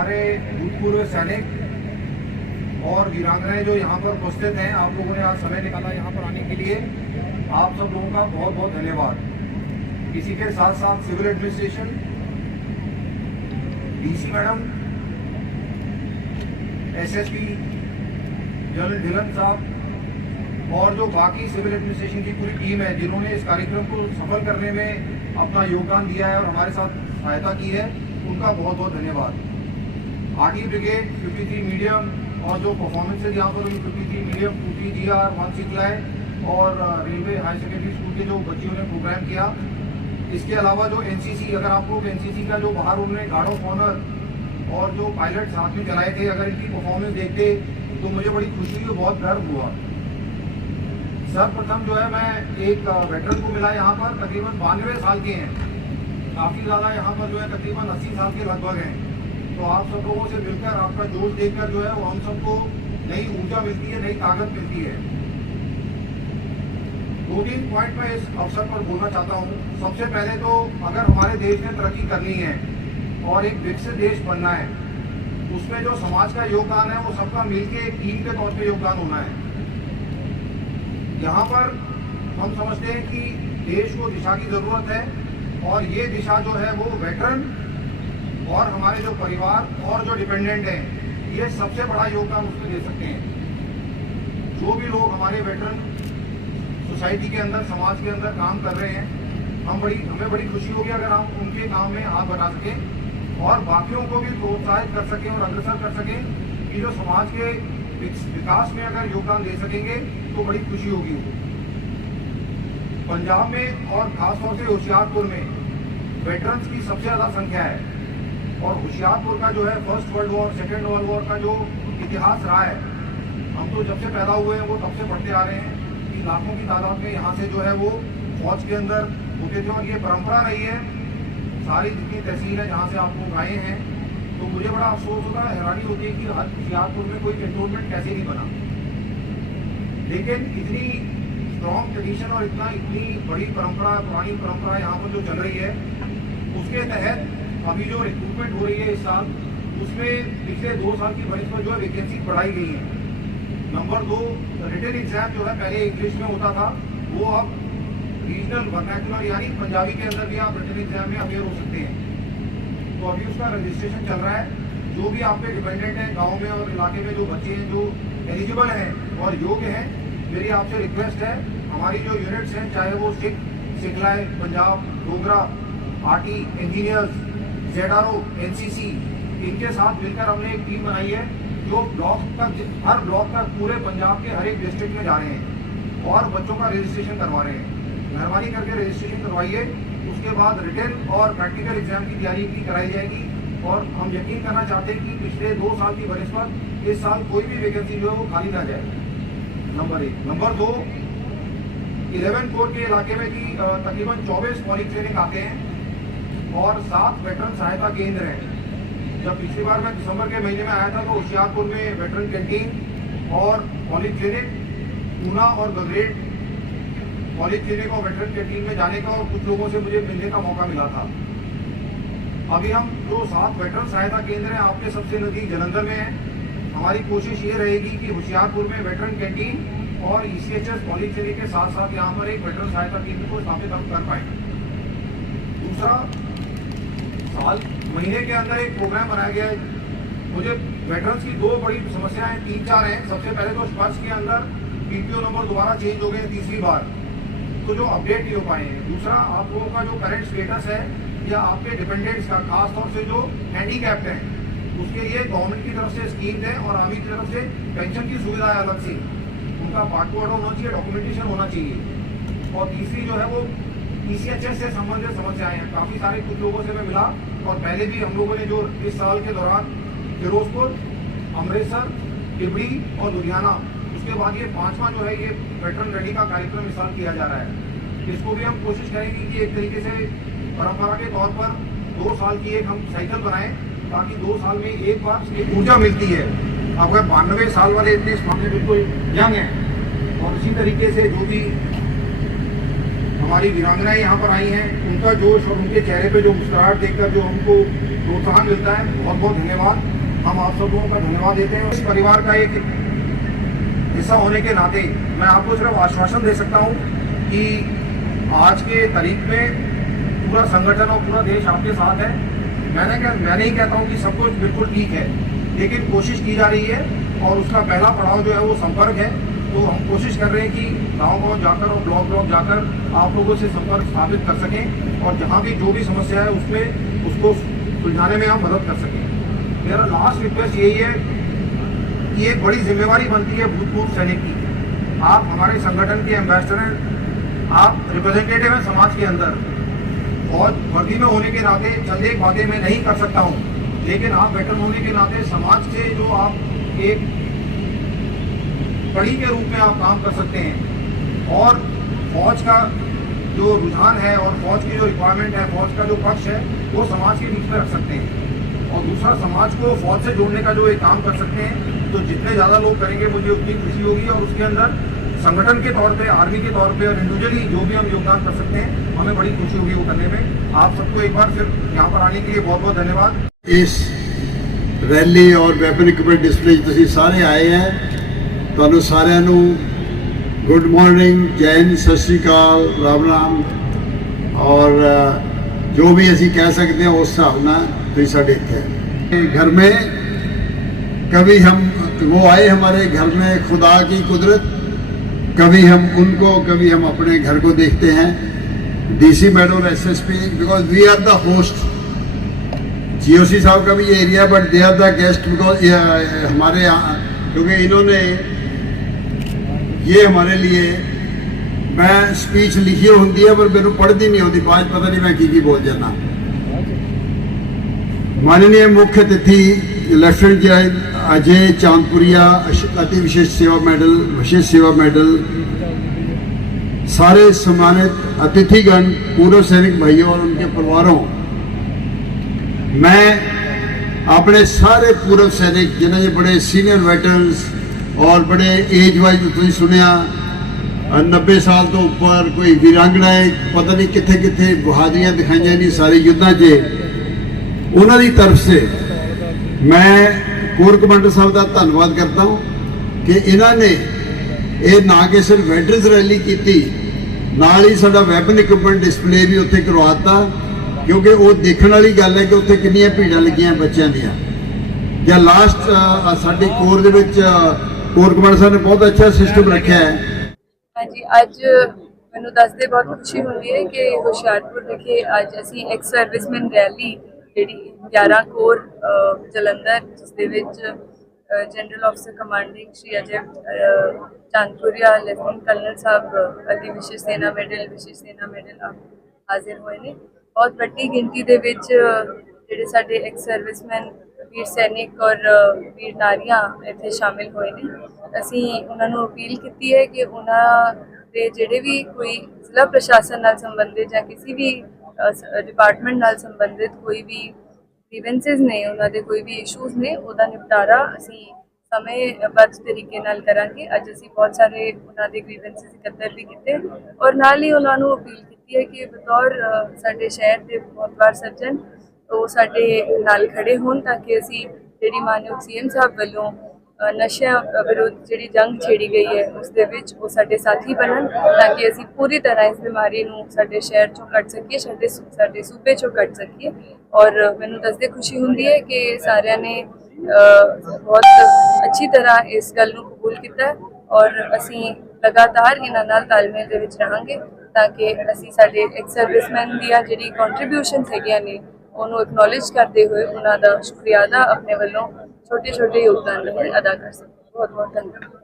हमारे भूतपूर्व सैनिक और वीरांगनाएं जो यहाँ पर उपस्थित हैं, आप लोगों ने आज समय निकाला यहाँ पर आने के लिए, आप सब लोगों का बहुत बहुत धन्यवाद। इसी के साथ साथ civil administration, DC madam, SSP general Dhillon साहब और जो बाकी सिविल एडमिनिस्ट्रेशन की पूरी टीम है जिन्होंने इस कार्यक्रम को सफल करने में अपना योगदान दिया है और हमारे साथ सहायता की है, उनका बहुत बहुत धन्यवाद। आरटी ब्रिगेड, 53 मीडियम और जो परफॉर्मेंसेज यहाँ पर 53 मीडियम, GR 1 और रेलवे हाई सेकेंडरी स्कूल के जो बच्चियों ने प्रोग्राम किया। इसके अलावा जो एनसीसी, अगर आप लोग एनसीसी का जो बाहर उन्होंने गार्ड ऑफ ऑनर और जो पायलट साथ में चलाए थे, अगर इनकी परफॉर्मेंस देखते तो मुझे बड़ी खुशी हुई, बहुत गर्व हुआ। सर्वप्रथम जो है मैं एक वेटरन को मिला यहाँ पर, तकरीबन 92 साल के हैं, काफ़ी ज़्यादा यहाँ पर जो है तकरीबन 80 साल के लगभग हैं। तो आप सब लोगों से मिलकर आपका जोश देखकर जो है वो हम सबको नई ऊर्जा मिलती है, नई ताकत मिलती है। 2-3 पॉइंट मैं इस अवसर पर बोलना चाहता हूँ। सबसे पहले तो अगर हमारे देश में तरक्की करनी है और एक विकसित देश बनना है, उसमें जो समाज का योगदान है वो सबका मिलके एक टीम के तौर पे योगदान होना है। यहाँ पर हम समझते हैं कि देश को दिशा की जरूरत है और ये दिशा जो है वो वेटरन और हमारे जो परिवार और जो डिपेंडेंट हैं, ये सबसे बड़ा योगदान उसमें दे सकते हैं। जो भी लोग हमारे वेटरन सोसाइटी के अंदर, समाज के अंदर काम कर रहे हैं, हमें बड़ी खुशी होगी अगर हम उनके काम में हाथ बटा सकें और बाकियों को भी प्रोत्साहित कर सकें और अग्रसर कर सकें कि जो समाज के विकास में अगर योगदान दे सकेंगे तो बड़ी खुशी होगी। पंजाब में और खासतौर से होशियारपुर में वेटरन्स की सबसे ज़्यादा संख्या है और होशियारपुर का जो है first world war, second world war का जो इतिहास रहा है, हम तो जब से पैदा हुए हैं वो तब से पढ़ते आ रहे हैं कि लाखों की तादाद में यहाँ से जो है वो फौज के अंदर होते थे और ये परंपरा रही है। सारी जितनी तहसील है जहाँ से आप लोग आए हैं, तो मुझे बड़ा अफसोस होता है, हैरानी होती है कि होशियारपुर में कोई कैंटोनमेंट कैसे नहीं बना। लेकिन इतनी स्ट्रॉन्ग ट्रेडिशन और इतनी बड़ी परंपरा, पुरानी परंपरा यहाँ पर जो चल रही है, उसके तहत अभी जो रिक्रूटमेंट हो रही है इस साल, उसमें पिछले 2 साल की बनिस्पत जो है वैकेंसी बढ़ाई गई है। नंबर 2, रिटन एग्जाम जो है पहले इंग्लिश में होता था, वो अब रीजनल वर्नाकुलर यानी पंजाबी के अंदर भी आप रिटन एग्जाम में अपेयर हो सकते हैं। तो अभी उसका रजिस्ट्रेशन चल रहा है। जो भी आप पे डिपेंडेंट हैं, गाँव में और इलाके में जो बच्चे हैं जो एलिजिबल हैं और योग्य हैं, मेरी आपसे रिक्वेस्ट है, हमारी जो यूनिट्स हैं, चाहे वो सिखलाई, Punjab, Dogra, RT, engineers, ZRO, NCC, इनके साथ मिलकर हमने एक टीम बनाई है जो ब्लॉक तक, हर ब्लॉक तक पूरे पंजाब के हर एक डिस्ट्रिक्ट में जा रहे हैं और बच्चों का रजिस्ट्रेशन करवा रहे हैं। मेहरबानी करके रजिस्ट्रेशन करवाइए। उसके बाद रिटन और प्रैक्टिकल एग्जाम की तैयारी भी कराई जाएगी और हम यकीन करना चाहते हैं कि पिछले 2 साल की बनिस्पत इस साल कोई भी वैकेंसी जो है वो खाली ना जाए। नंबर 1। नंबर 2, 11 कोर के इलाके में भी तकरीबन 24 पॉलीक्लिनिक आते हैं और 7 वेटरन सहायता केंद्र हैं। जब पिछली बार मैं दिसंबर के महीने में आया था तो होशियारपुर में वेटरन कैंटीन और पॉलीक्लिनिक, ऊना और गगरेट पॉलीक्लिनिक और वेटरन कैंटीन में जाने का और कुछ लोगों से मुझे मिलने का मौका मिला था। अभी हम जो 7 वेटरन सहायता केंद्र हैं आपके सबसे नज़दीक जलंधर में है। हमारी कोशिश ये रहेगी कि होशियारपुर में वेटरन कैंटीन और ECHS पॉलीक्लिनिक के साथ साथ यहाँ पर एक वेटरन सहायता केंद्र को स्थापित हम कर पाएँ। दूसरा, महीने के अंदर एक प्रोग्राम बनाया गया है। मुझे वेटरन्स की 2 बड़ी समस्याएं 3-4 हैं। सबसे पहले तो स्पर्श के अंदर PPO नंबर दोबारा चेंज हो गए तीसरी बार, तो जो अपडेट नहीं हो पाए हैं। दूसरा, आप लोगों का जो करंट स्टेटस है या आपके डिपेंडेंट्स का, खासतौर से जो हैंडीकैप्ड हैं, उसके लिए गवर्नमेंट की तरफ से स्कीम है और आर्मी की तरफ से पेंशन की सुविधा है अलग से, उनका पासपोर्ट होना चाहिए, डॉक्यूमेंटेशन होना चाहिए। और तीसरी जो है वो ECHS से संबंधित समस्याएं हैं। काफ़ी सारे कुछ लोगों से मैं मिला और पहले भी हम लोगों ने जो इस साल के दौरान फिरोजपुर, अमृतसर, टिबड़ी और लुधियाना, उसके बाद ये 5वां जो है ये वेटरन रेडी का कार्यक्रम इस साल किया जा रहा है। इसको भी हम कोशिश करेंगे कि एक तरीके से परंपरा के तौर पर 2 साल की एक हम साइकिल बनाएं, ताकि 2 साल में एक बार एक ऊर्जा मिलती है। अब 92 साल वाले इतने बिल्कुल यंग हैं और इसी तरीके से जो भी हमारी वीरांगनाएं यहाँ पर आई हैं, उनका जोश और उनके चेहरे पे जो मुस्कुराहट देखकर जो हमको प्रोत्साहन मिलता है, बहुत बहुत धन्यवाद। हम आप सब लोगों का धन्यवाद देते हैं। इस परिवार का एक हिस्सा होने के नाते मैं आपको सिर्फ आश्वासन दे सकता हूँ कि आज के तारीख में पूरा संगठन और पूरा देश आपके साथ है। मैं नहीं कहता हूँ कि सब कुछ बिल्कुल ठीक है, लेकिन कोशिश की जा रही है और उसका पहला पड़ाव जो है वो संपर्क है। तो हम कोशिश कर रहे हैं कि गांव-गांव जाकर और ब्लॉक जाकर आप लोगों से संपर्क स्थापित कर सकें और जहां भी जो भी समस्या है उसमें उसको सुलझाने में हम मदद कर सकें। मेरा लास्ट रिक्वेस्ट यही है कि एक बड़ी जिम्मेवारी बनती है भूतपूर्व सैनिक की। आप हमारे संगठन के एम्बेसडर हैं, आप रिप्रेजेंटेटिव हैं समाज के अंदर और वर्दी में होने के नाते चंद एक बातें मैं नहीं कर सकता हूँ, लेकिन आप वेटरन होने के नाते समाज से जो आप एक कड़ी के रूप में आप काम कर सकते हैं और फौज का जो रुझान है और फौज की जो रिक्वायरमेंट है, फौज का जो पक्ष है, वो समाज के बीच में रख सकते हैं। और दूसरा, समाज को फौज से जोड़ने का जो एक काम कर सकते हैं, तो जितने ज़्यादा लोग करेंगे मुझे उतनी खुशी होगी और उसके अंदर संगठन के तौर पे, आर्मी के तौर पे और इंडिविजुअली जो भी हम योगदान कर सकते हैं, हमें बड़ी खुशी होगी वो करने में। आप सबको एक बार फिर यहाँ पर आने के लिए बहुत बहुत धन्यवाद। इस रैली और वैपन इक्विपमेंट डिस्प्ले तुसीं सारे आए हैं, ਤੁਹਾਨੂੰ ਸਾਰਿਆਂ ਨੂੰ गुड मॉर्निंग, जय हिंद, सत श्री अकाल, राम राम। और जो भी असी कह सकते हैं उस हिसाब नाल तुसीं साडे इत्थे घर में कभी हम वो आए हमारे घर में खुदा की कुदरत, कभी हम उनको, कभी हम अपने घर को देखते हैं। डीसी मैडम और SSP, because we are the host. GOC साहब का भी ये area, but they are the guest because हमारे यहाँ, क्योंकि इन्होंने ये हमारे लिए, मैं स्पीच लिखी होती है पर मेरे पढ़ती नहीं होती, बाद पता नहीं मैं की बोल जाना। माननीय मुख्य अतिथि लेफ्टिनेंट अजय चांदपुरिया, अति विशेष सेवा मेडल, सारे सम्मानित अतिथिगण, पूर्व सैनिक भाइयों और उनके परिवारों, मैं अपने सारे पूर्व सैनिक जिन्हें ये बड़े सीनियर वेटरन्स और बड़े एज वाइज तुसीं सुनिया 90 साल तो ऊपर, कोई वीरांगनाएं पता नहीं कितने कितने बहादुरियां दिखाइया नहीं सारे युद्धां 'च, उन्होंने तरफ से मैं कोर कमांडर साहब का धन्यवाद करता हूँ कि इन्होंने ये ना कि सिर्फ वेटरन्स रैली की, नाल ही साडा वैपन इक्विपमेंट डिस्पले भी उत्थे करवाता, क्योंकि वो देखने वाली गल है कि उत्थे कितनियां भीड़ां लगियां बच्चों दियां। या लास्ट साडी कोर दे विच कोर कमांडर साहब ने बहुत अच्छा सिस्टम रखा है। हाँ जी, अज मैनूं दसदे बहुत खुशी होंदी है कि हुशियारपुर विखे अज असीं एक्स सर्विसमैन रैली जिहड़ी 11 कोर जलंधर, जिस दे विच general officer commanding Shri Ajay Chandpuria, lieutenant colonel साहब अति विशेष सेना मेडल हाजिर होए ने। बहुत वड्डी गिनती दे विच जिहड़े साडे एक्स सर्विसमैन वीर सैनिक और वीर नारियां इत्थे शामिल होए ने। असीं उन्हां नूं अपील कीती है कि उन्हां दे जिहड़े भी कोई जिला प्रशासन नाल संबंधित या किसी भी डिपार्टमेंट नाल संबंधित कोई भी ग्रीवेंसेस ने, उन्हां दे कोई भी इशूज़ ने, उहदा निपटारा असीं समयबद्ध तरीके नाल करांगे। अज असीं बहुत सारे उन्हां दे ग्रीवेंसेस इकत्तर भी कीते और नाल ही उन्हां नूं अपील कीती है कि बतौर साडे शहर दे मोहतबार सज्जन तो साडे नाल खड़े होण, ताकि असीं जिहड़ी मानयोग सीएम साहब वल्लों नशिਆਂ विरुद्ध जिहड़ी जंग छेड़ी गई है उस दे विच वो साडे साथी बनन, ताकि असीं पूरी तरह इस बीमारी नूं साडे शहर चों कट सकीए, साडे सूबे चों कट सकीए। और मैनूं दसदे खुशी हुंदी है कि सारिਆਂ ने बहुत अच्छी तरह इस गल नूं कबूल कीता और असीं लगातार इन्हां नाल तालमेल दे विच रहांगे, ताकि असीं साडे एक्स सर्विसमैन दीयां जिहड़ी कॉन्ट्रीब्यूशनस हैगियां ने उन्होंने एक्नॉलेज करते हुए उन्होंने शुक्रिया अदा अपने वालों छोटे छोटे योगदान अदा कर सकते। बहुत बहुत धन्यवाद।